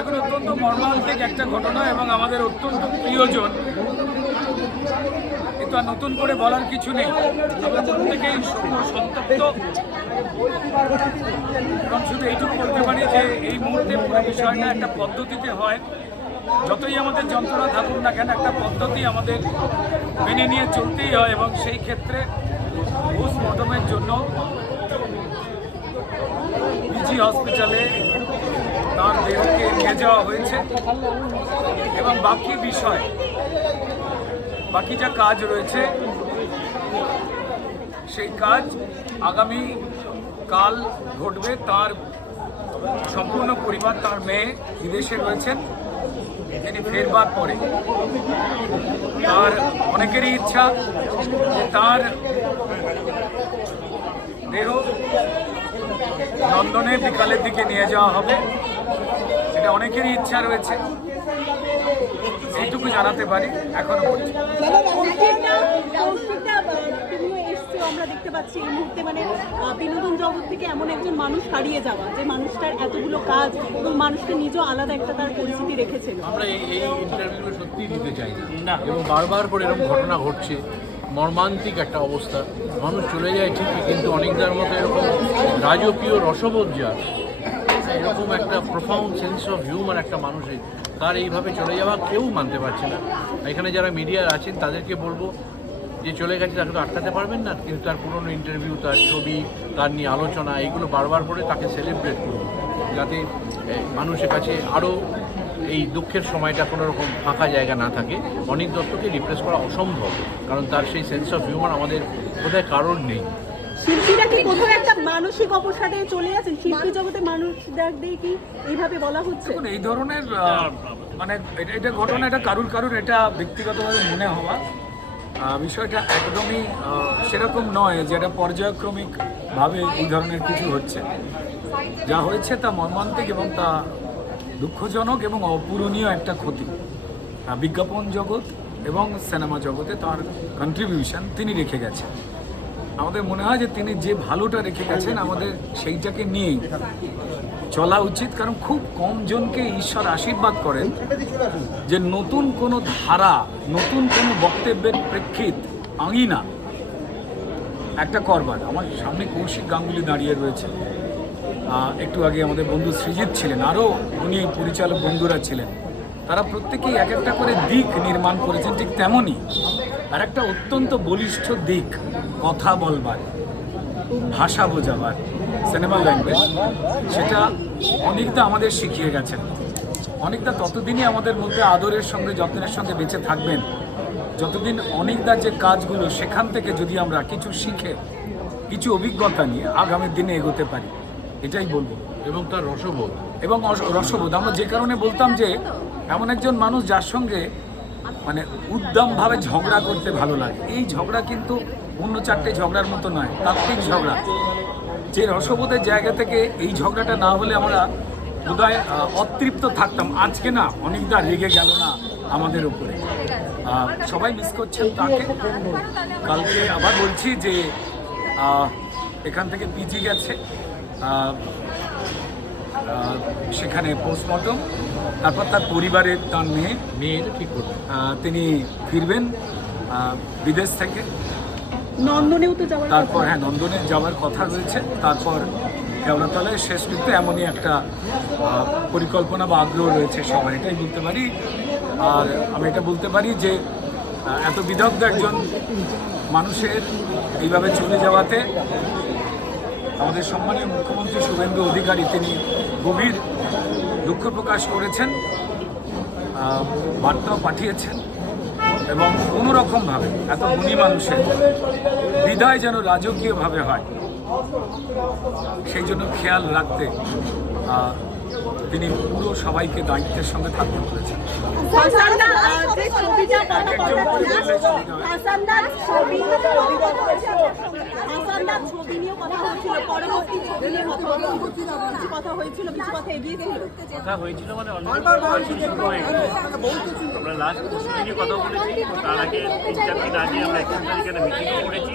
এখন অত্যন্ত মর্মান্তিক একটা ঘটনা এবং আমাদের অত্যন্ত প্রিয়জন। কিন্তু আর নতুন করে বলার কিছু নেই, আমরা প্রত্যেকেই সন্তপ্ত এবং শুধু এইটুকু বলতে পারি যে এই মুহূর্তে পুরো বিষয়টা একটা পদ্ধতিতে হয়। যতই আমাদের যন্ত্রণা থাকুক না কেন, একটা পদ্ধতি আমাদের মেনে নিয়ে চলতেই হয় এবং সেই ক্ষেত্রে পোস্টমর্টমের জন্য পিজি হসপিটালে তার দেহকে নিয়ে যাওয়া হয়েছে এবং বাকি বিষয়, বাকি যা কাজ রয়েছে সেই কাজ আগামী কাল ঘটবে। তার সম্পূর্ণ পরিবার, তার মেয়ে বিদেশে রয়েছেন, তিনি ফেরবার পরে তার অনেকেরই ইচ্ছা যে তার দেহ লন্ডনে বিকালের দিকে নিয়ে যাওয়া হবে, এটা অনেকেরই ইচ্ছা রয়েছে, এইটুকু জানাতে পারি এখনো পর্যন্ত। আমরা দেখতে পাচ্ছি এই মুহূর্তে মানে বিনোদন জগৎ থেকে এমন একজন মানুষ হারিয়ে যাওয়া, যে মানুষটার এতগুলো কাজ এবং মানুষকে নিজেও আলাদা একটা তার পরিস্থিতি রেখেছিল। আমরা এই ইন্টারভিউগুলো সত্যিই দিতে চাই না, এবং বারবার করে এরকম ঘটনা ঘটছে, মর্মান্তিক একটা অবস্থা। মানুষ চলে যায় ঠিকই, কিন্তু অনেকদার মতো এরকম রাজকীয় রসবোধ যা, এরকম একটা প্রফাউন্ড সেন্স অফ হিউমার একটা মানুষের, তার এইভাবে চলে যাওয়া কেউ মানতে পারছে না। এখানে যারা মিডিয়ার আছেন তাদেরকে বলবো যে চলে গেছে তাকে তো আটকাতে পারবেন না, কিন্তু তার পুরনো ইন্টারভিউ, তার ছবি, তার নিয়ে আলোচনা, এইগুলো বারবার করে তাকে সেলিব্রেট করুন, যাতে মানুষের কাছে আরও এই দুঃখের সময়টা কোনো রকম ফাঁকা জায়গা না থাকে। অনিক দত্তকে রিপ্লেস করা অসম্ভব, কারণ তার সেই সেন্স অফ হিউমার আমাদের বোধহয় কারণ নেই। শিল্পীরা কি কোথাও একটা মানসিক অবসাদে চলে আছেন? শিল্পী জগতে মানুষদের কি এইভাবে বলা হচ্ছে? এই ধরনের মানে এটা ঘটনা, এটা কারুর এটা ব্যক্তিগতভাবে মনে হওয়া, বিষয়টা একদমই সেরকম নয় যে এটা পর্যায়ক্রমিকভাবে এই ধরনের কিছু হচ্ছে। যা হয়েছে তা মর্মান্তিক এবং তা দুঃখজনক এবং অপূরণীয় একটা ক্ষতি। বিজ্ঞাপন জগৎ এবং সিনেমা জগতে তার কন্ট্রিবিউশন তিনি রেখে গেছেন। আমাদের মনে হয় যে তিনি যে ভালোটা রেখে গেছেন, আমাদের সেইটাকে নিয়েই চলা উচিত। কারণ খুব কম জনকে ঈশ্বর আশীর্বাদ করেন যে নতুন কোনো ধারা, নতুন কোনো বক্তব্যের প্রেক্ষিত আঙিনা একটা করবার। আমার সামনে কৌশিক গাঙ্গুলি দাঁড়িয়ে রয়েছে, একটু আগে আমাদের বন্ধু সৃজিত ছিলেন, আরও উনি পরিচালক বন্ধুরা ছিলেন, তারা প্রত্যেকেই এক একটা করে দিক নির্মাণ করেছেন। ঠিক তেমনই আর একটা অত্যন্ত বলিষ্ঠ দিক, কথা বলবার, ভাষা বোঝাবার, সিনেমা ল্যাঙ্গুয়েজ, সেটা অনেকটা আমাদের শিখিয়ে গেছেন। অনেকটা ততদিনই আমাদের মধ্যে আদরের সঙ্গে যত্নের সঙ্গে বেঁচে থাকবেন যতদিন অনেকদার যে কাজগুলো, সেখান থেকে যদি আমরা কিছু শিখে, কিছু অভিজ্ঞতা নিয়ে আগামী দিনে এগোতে পারি, এটাই বলবো। এবং তার রসবোধ রসবোধ, আমরা যে কারণে বলতাম যে এমন একজন মানুষ যার সঙ্গে মানে উদ্দামভাবে ঝগড়া করতে ভালো লাগে। এই ঝগড়া কিন্তু অন্য চারটে ঝগড়ার মতো নয়, তাত্ত্বিক ঝগড়া। যে রসবোধের জায়গা থেকে এই ঝগড়াটা না হলে আমরা বোধহয় অতৃপ্ত থাকতাম। আজকে না অনেকটা রেগে গেল না আমাদের উপরে, সবাই মিস করছেন তাকে। কালকে আবার বলছি যে এখান থেকে পিজি গেছে, সেখানে পোস্টমর্টম, তারপর তার পরিবারের, তার মেয়ের ঠিক করবে, তিনি ফিরবেন বিদেশ থেকে। নন্দনেও তো যাওয়ার, তারপর নন্দনে যাওয়ার কথা রয়েছে, তারপর কেওড়াতলায় শেষ করতে এমনই একটা পরিকল্পনা বা আগ্রহ রয়েছে সবার, এটাই বলতে পারি। আর আমি এটা বলতে পারি যে এত বিদগ্ধ একজন মানুষের এইভাবে চলে যাওয়াতে আমাদের সম্মানীয় মুখ্যমন্ত্রী শুভেন্দু অধিকারী তিনি গভীর দুঃখ প্রকাশ করেছেন, বার্তাও পাঠিয়েছেন, এবং কোনো রকমভাবে এত গুণী মানুষের বিদায় যেন রাজকীয়ভাবে হয় সেই জন্য খেয়াল রাখতে তিনি পুরো সবাইকে দায়িত্বের সঙ্গে থাকতে বলেছেন। কথা হয়েছিল মানে আমরা লাস্ট কথা বলেছি, তার আগে 3-4 দিন আগে আমরা 31 তারিখে একটা মিটিং করেছি।